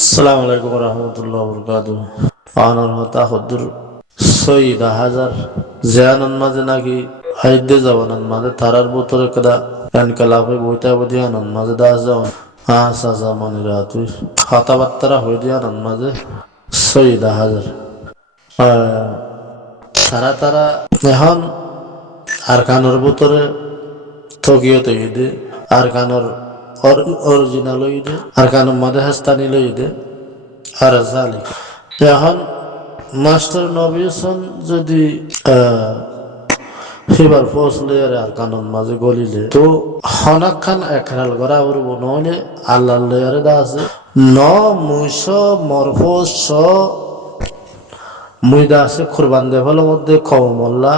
আসসালামু আলাইকুম রহমতুল্লাহ বরকাত আনার হতা হদ্দুর সৈদা হাজার জিয়ানন মাঝে নাকি হাইদে জবানন মাঝে তারার বোতরে কদা এনকালাফে বইতা বদিয়ানন মাঝে দা যাওন আসা মনিরা তুই কথাবার্তা হয়ে দিয়ানন মাঝে সৈদা হাজার তারা তারা এখন আর কানোর বোতরে থকিও তৈদে আর কানোর অরিজিনাল হইদে আর কানোর মাঝে হাস্তানি লইদে আর জালিক এখন মাস্টার নবীন যদি সেবার ফসলে আর কানন মাঝে গলিলে তো হনাক খান একরাল করা উড়ব নইলে আল্লাহ লেয়ারে দা আছে ন মুইশ মরফস মুইদা আছে কুরবান দেফলের মধ্যে কওমল্লা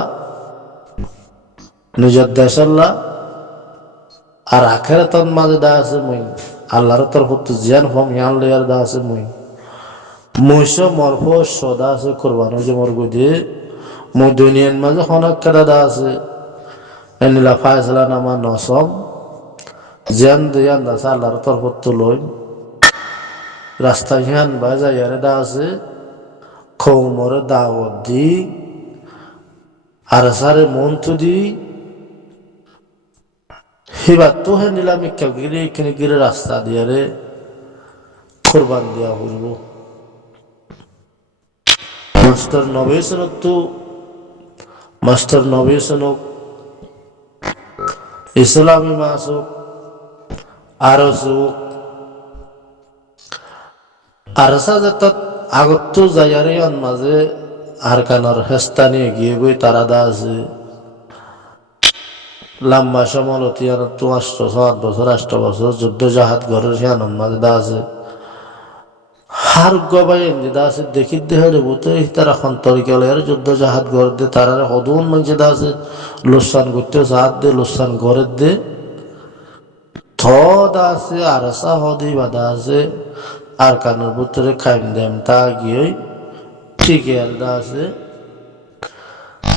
নিজের দেশাল্লাহ আর আখেরাতন মাঝে দা আছে মুই আল্লাহর তরফ জিয়ান হম ইয়ান লেয়ার দা আছে মুইশ মরফস সদা আছে কুরবান যে মরগু দিয়ে মই দুনিয়ার মাঝে হনাক কেদা দা আছে এনিলা ফায়সালা নামা নসম জিয়ান দিয়ান আছে আল্লাহর তরফ লই রাস্তা হিয়ান বাজাইয়ারে দা আছে কৌমরে দাওয়াত দি আর সারে মন্ত্র দি হিবার তো হে নিলামিকা গিরে এখানে গিরে রাস্তা দিয়ারে কুরবান দিয়া হইব মাস্টার নবীসনক ইসলামী মাসুক আরসুক আরসা যাত আগত যায়ারে মাঝে আর কানার হেস্তানি গিয়ে গই তারা দা আছে লম্বা সমল অতিয়ান তো 8 বছর যুদ্ধ জাহাজ ঘরের সিয়ান মাঝে দা আছে হার গবাই দা আছে দেখি দেহের বুতে তারা খন্তরিকালের যুদ্ধ জাহাজ ঘর দে তারা হদুন মঞ্চে দা আছে লোসান করতে জাহাজ দে লোসান ঘরের দে থ দা আছে আরসা হদি বাদা আছে আর কানের ভিতরে খাইম দেম তা গিয়ে ঠিকই আর দা আছে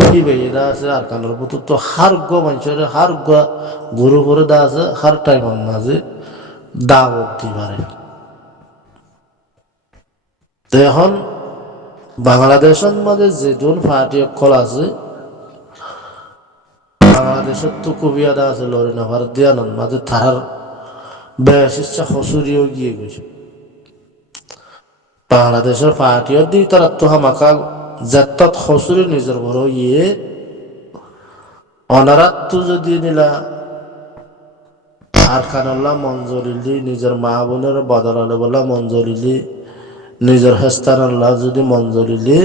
হিবে দা আছে আর কানের ভিতর তো হার গো মানুষের হার গরু করে দা আছে হার টাইম মাঝে দাওয়াত দিবারে এখন বাংলাদেশের মাঝে যে দুন পার্টি অকল আছে বাংলাদেশের তো কবিয়া দা আছে লরিনা ভারত দিয়ানন মাঝে তাহার বেশ ইচ্ছা হসুরিও গিয়ে গেছে বাংলাদেশের পার্টিও দি তারা তো হামাকা যাত্রাত হসুরি নিজের বড় ইয়ে অনারাত তো যদি নিলা আর খানাল্লাহ মঞ্জুরিলি নিজের মা বোনের বদলালে বলা মঞ্জুরিলি নিজের হেস্তান আল্লাহ যদি মঞ্জুরিলি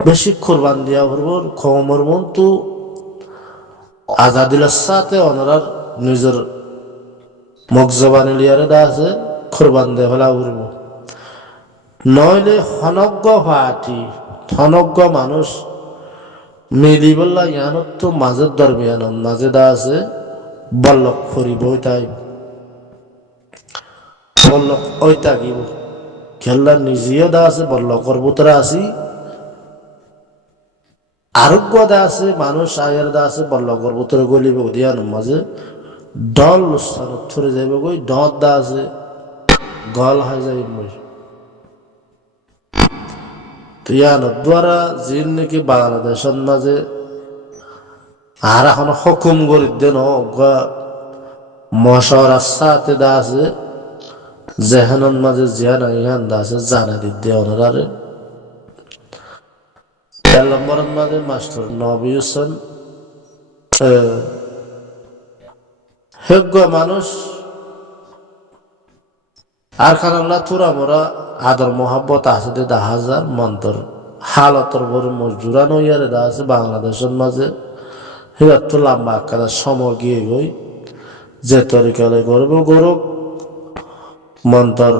বেশি কোরবান দিয়া করব কমর মন তো আজাদিলার সাথে অনারার নিজের মগজবানি লিয়ারে দা আছে কোরবান দিয়ে ফেলা করব নইলে হনজ্ঞ পার্টি হনজ্ঞ মানুষ মিলি বললা ইয়ানত তো মাঝের দরমিয়ান মাঝে দা আছে বল্লক ফুরিব তাই বল্লক ওই তাকিব খেললা নিজেও দা আছে বল্লকর ভিতরে আসি আরোগ্য দা আছে মানুষ আয়ের দা আছে বল্লকর ভিতরে গলিব দিয়ান মাঝে ডল লুসানত থরে যাইব গই ডদ দা আছে গল হাই যাই ইয়ানোর দ্বারা যিন নাকি বাংলাদেশের মাঝে আর এখন হুকুম করে দেন মশার সাথে দা আছে যেহানোর মাঝে জিয়ান ইহান দা আছে জানা দিতে ওনারে 1 নম্বরের মাঝে মাস্টার নবী হোসেন হেগ্য মানুষ আর খানাল্লা তুরা মোরা আদর মোহাব্বত আছে দে 10,000 মন্তর হালতর বড় মজুরা নইয়ারে দা আছে বাংলাদেশের মাঝে হিরাত তো লম্বা আকার সময় গিয়ে গই যে তরিকালে করবো গরব মন্তর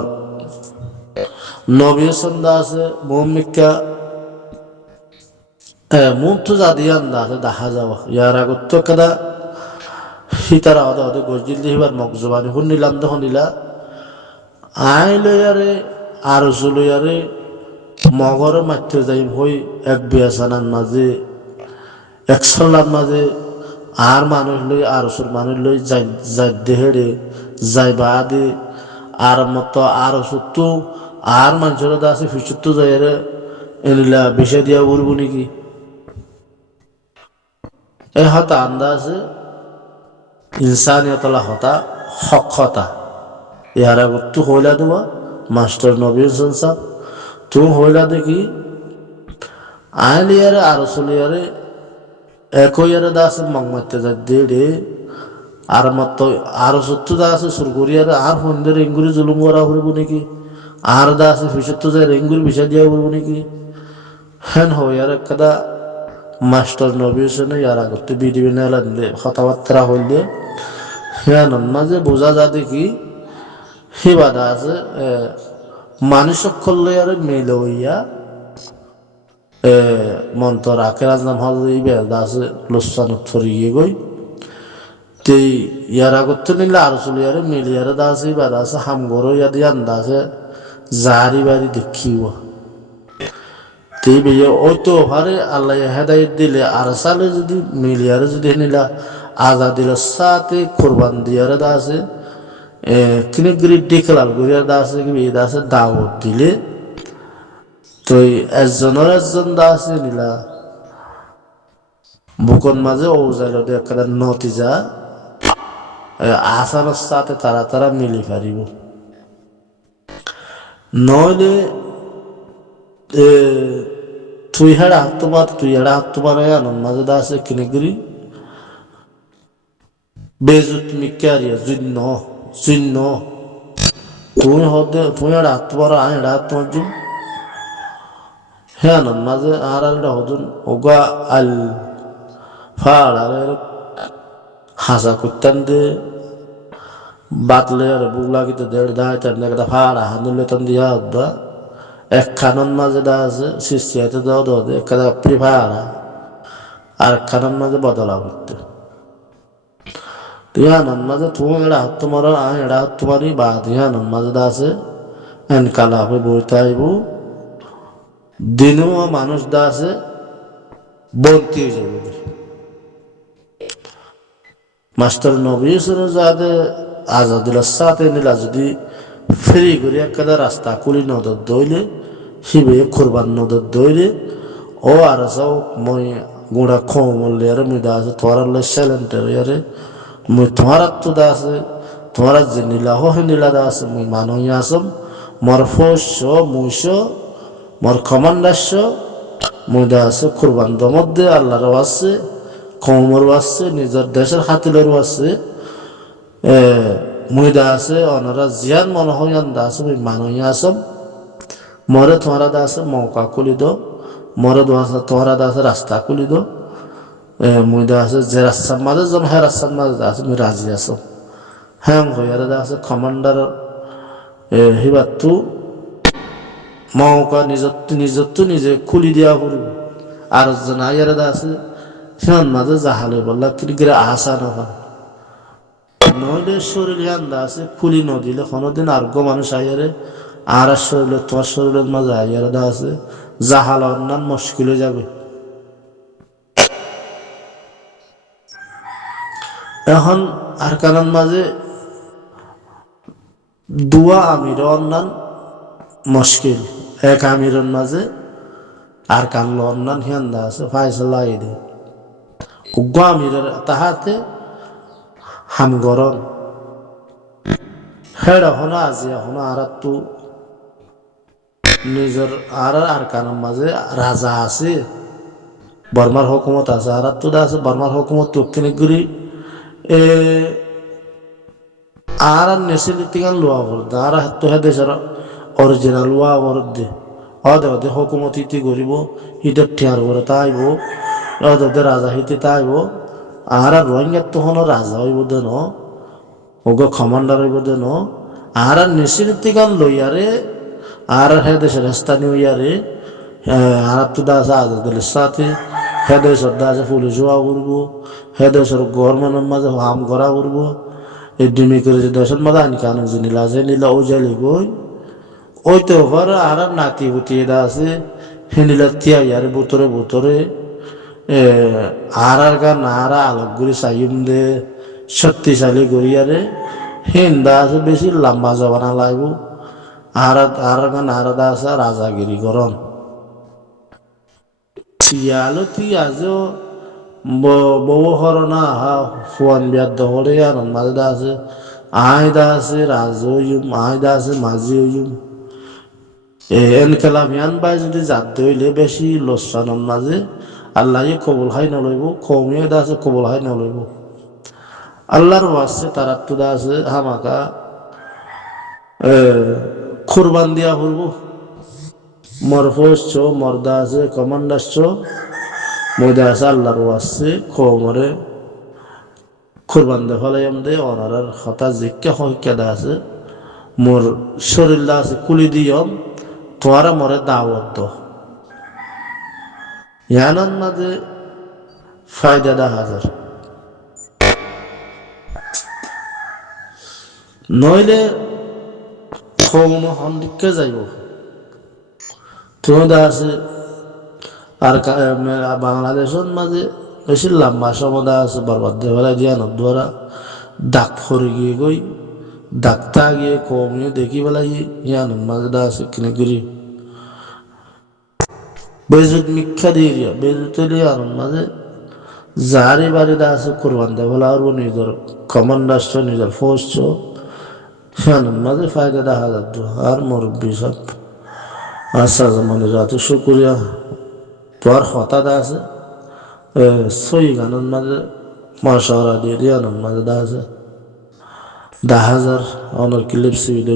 নবী সন্ধ্যা আছে মোহাম্মিকা মুখ তো জাদিয়ান দা আছে দেখা যাওয়া ইয়ার আগত তো কেদা হিতারা হদা হদে গজিল দিবার মগজবানি শুনিলাম তো শুনিলা আই লইয়ারে আর লইয়ারে মগর মারতে যাই হই এক বিয়াসানার মাঝে 100 মাঝে আর মানুষ লই আর মানুষ লই যাই দেহেরে যাই বাদে আর মতো আর সত্তু আর মানুষের আছে ফিসুত্তু যায় এনিলা বিষয় দিয়া বলবো নাকি এই হতা আন্দাজ ইনসানিয়তলা হতা হক হতা ইয়ারা তু হইলা দেওয়া মাস্টার নবী হোসেন সাহ তুমি হইলা দেখি আইলিয়ারে আর চলিয়ারে একইয়ারে দা আছে মংমাইতে যা দেড়ে আর মত আর সত্তু দা আছে সুরগুরিয়ারে আর হন্দের ইঙ্গুরি জুলুম করা হইব নাকি আর দা আছে ফিসত্তু যায় ইঙ্গুরি বিষয় দিয়া হইব নাকি হেন হইয়ারে কাদা মাস্টার নবী হোসেন ইয়ারা করতে বিডিবি নেলা কথাবার্তা হইলে হ্যাঁ মাঝে বোঝা যা দেখি হিবাদা আছে মানুষ লইয়ারে মেল হইয়া মন্তর আখেরাজ নাম হজর এই বেদা আছে লোসানত ফরিয়ে গই তেই ইয়ারা করতে নিলে আর চলিয়ারে মিলিয়ারে দা আছে বাদা আছে হামগর ইয়া দিয়ে আন্দা আছে জারি বাড়ি দেখিব তেই বেয়ে ওই তো হারে আল্লাহ হেদায়ত দিলে আর সালে যদি মিলিয়ারে যদি নিলা আজাদির সাথে কোরবান দিয়ারে দা আছে কিনেগিরি ডিখলাল গরিয়ার দা আছে কি দা আছে দাওয়াত দিলে তো একজন দা আছে নিলা বুকন মাঝে ও যাইল একটা নতিজা আসানোর সাথে তারা তারা মিলি পারিব নইলে তুই হেড়া হাত তোমার আনন্দ মাঝে দা আছে কিনেগিরি বেজুত মিকারিয়া শূন্য তুমি হতে তুমি হেড়া হাত তোমার আয় হেড়া হাত তোমার জন্য হ্যাঁ মাঝে আর হদুন ওগা আল ফাড় আর হাসা করতেন দে বাতলে আর বুক লাগিতে দেড় দায় তেন একটা ফাড় হানুলে তেন দিয়া হদ্দা এক খানন মাঝে দা আছে সৃষ্টিতে দেওয়া দেওয়া দে একটা আপনি ফাড়া আর খানন মাঝে বদলা করতে তুই আনন্দ মাঝে তুমি এড়া হাত তোমার আয় এড়া হাত তোমারই বা তুই আনন্দ মাঝে দা আছে এন কালা হয়ে বইতে আইব দিনও মানুষ দা আছে বন্তি হয়ে যাবে মাস্টার নবী যাতে আজাদুল্লাহ সাথে নিলা যদি ফেরি করে একটা রাস্তা কুলি নদর দইলে শিবে কোরবান নদর দইলে ও আর যাও মই গুঁড়া খমলে আর মুই দা আছে তোমার সাইলেন্টের ইয়ারে মুই তোমার তো দা আছে তোমার যে নীলা হে নীলা দা আছে মুই মানুষ আসম মর ফোস মুইশ মর কমান্ডাস মুদা আছে কোরবান মধ্যে আল্লাহর আছে কমর আছে নিজের দেশের হাতিলেরও আছে মুদা আছে অনারা জিয়ান মনে হয় দা আছে মুই মানুষ আসম মরে তোমার দা আছে মৌকা খুলি দো মরে তোমার দা আছে রাস্তা খুলি দো মুদা আছে যে রাস্তার মাঝে যেন হ্যাঁ রাস্তার মাঝে আছে মুই রাজি আসম হ্যাঁ হইয়ারে দা আছে কমান্ডার হিবার তু মৌকা নিজে খুলি দিয়া করব আর জন আয়ারে দা আছে সিমান মাঝে জাহালে বললা কিরে আশা না নইলে শরীর হ্যান দা আছে খুলি নদিলে কোনোদিন আর্গ মানুষ আয়ারে আর শরীরে তোমার শরীরের মাঝে আয়ারে দা আছে জাহাল অন্যান্য মুশকিল হয়ে যাবে এখন আর কারণ মাঝে দুয়া আমির অন্যান্য মুশকিল এক আমিরের মাঝে আর কানলো অন্যান হিয়ান্দা আছে ফাইসলা দে উগ্র আমিরের তাহাতে হামগরণ হেড হনা আজি হনা আর তু নিজের আর কানের মাঝে রাজা আছে বর্মার হুকুমত আছে আর তো আছে বর্মার হুকুমত দক্ষিণগুড়ি আর নেশিলিতিগান লোয়া করতে আর তো হে দেশের অরিজিনাল ওয়া বরদে অদে হুকুমত ইতি করিব হিতে ঠেয়ার করে তাইব অদে রাজা হিতে তাইব আর রোহিঙ্গার তখন রাজা হইব দেন ওগ কমান্ডার হইব দেন আর নিশ্চিতিগান লইয়ারে আর হে দেশের স্থানীয় ইয়ারে আর তো দাস আজাদের সাথে হে দেশের দাসে পুলিশ হওয়া করব হে দেশের গভর্নমেন্টের মাঝে হাম করা করব এই ডিমি করে যে দেশের মাঝে আনি কানুন যে নীলা আছে নীলা ও জালি গই ওই তো ঘরে আর নাতি উঠিয়ে দা আছে হেনিলা তিয়াইয়ারে বোতরে আর গান আর আলোকগুড়ি সাইম দে শক্তিশালী গড়িয়ারে হিন্দা আছে বেশি লম্বা জবানা লাগবো আর আর গান আর আছে রাজাগিরি করন তিয়ালো তি আজও বউ হরনা হা ফুয়ান বিয়ার দহরে আর মাঝে দা আছে আয়দা আছে রাজ হইম আয়দা আছে মাঝি হইম এন খেলামিয়ান বাই যদি জাত হইলে বেশি লোসানন মাঝে আল্লাহ কবুল হাই নলইব কমিয়ে দা আছে কবুল হাই নলইব আল্লাহর ওয়াসে তারাক্তু দা আছে হামাকা কুরবান দিয়া করব মরফোস চো মর্দা আছে কমান্ডার চো ময়দা আছে আল্লাহর ওয়াসে কমরে কুরবান দে ফলাইম দে অনারার হতা জিক্কা হইকা দা আছে মোর শরীর দা আছে কুলি দিয়ম তোয়ারা মরে দাওয়াত দ ইয়ানন মাঝে ফায়দা দা হাজার নইলে কৌম হন্ডিককে যাইব তুমি দা আছে আর বাংলাদেশের মাঝে বেশি লম্বা সমদা আছে বরবাদ দেওয়ালা দিয়া নদুয়ারা ডাক ফরে গিয়ে গই ডাক্তা গিয়ে কমিয়ে দেখি বেলা ইয়ান মাঝে দা আছে কিনে করি বেজুত মিক্ষা দিয়ে দিয়া বেজুত আনন্দ মাঝে যারি বাড়ি দা আছে কোরবান দেওয়ালা আর নিজের কমান্ডার নিজের ফোর্স আনন্দ মাঝে ফায়দা দেখা যাত আর মুরব্বী সব আচ্ছা মানে রাতে শুকুরিয়া তোর হতা দা আছে সই গানের মাঝে মাসা দিয়ে আনন্দ মাঝে দা আছে 10,000 অনর ক্লিপ সিভিল